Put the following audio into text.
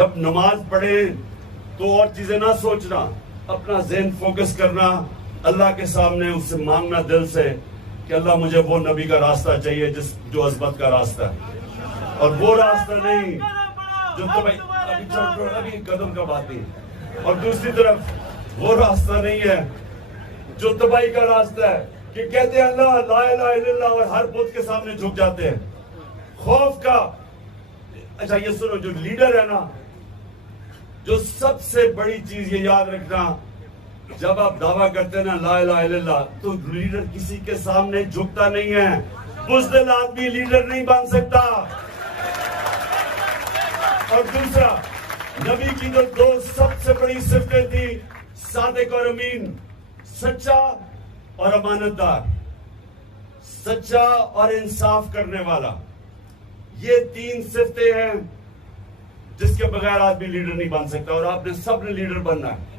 जब नमाज पढ़े तो और चीजें ना सोचना, अपना ज़हन फोकस करना, अल्लाह के सामने उससे मांगना दिल से कि अल्लाह मुझे वो नबी का रास्ता चाहिए जो अज़मत का रास्ता है, और वो रास्ता नहीं जो तो भाई अभी कदम का बात नहीं, और दूसरी तरफ वो रास्ता नहीं है जो तबाही का रास्ता है कि कहते हैं अल्लाह ला इलाहा इल्लल्लाह और हर बुत के सामने झुक जाते हैं। खौफ का, अच्छा ये सुनो, जो लीडर है ना, जो सबसे बड़ी चीज ये याद रखना, जब आप दावा करते हैं ना ला इलाहा इल्लल्लाह, तो लीडर किसी के सामने झुकता नहीं है। बुज़दिल आदमी लीडर नहीं बन सकता। और दूसरा, नबी की जो दो सबसे बड़ी सिफतें थी, सादिक और अमीन, सच्चा और अमानतदार, सच्चा और इंसाफ करने वाला, ये तीन सिफतें हैं जिसके बगैर आदमी लीडर नहीं बन सकता, और आपने सबने लीडर बनना है।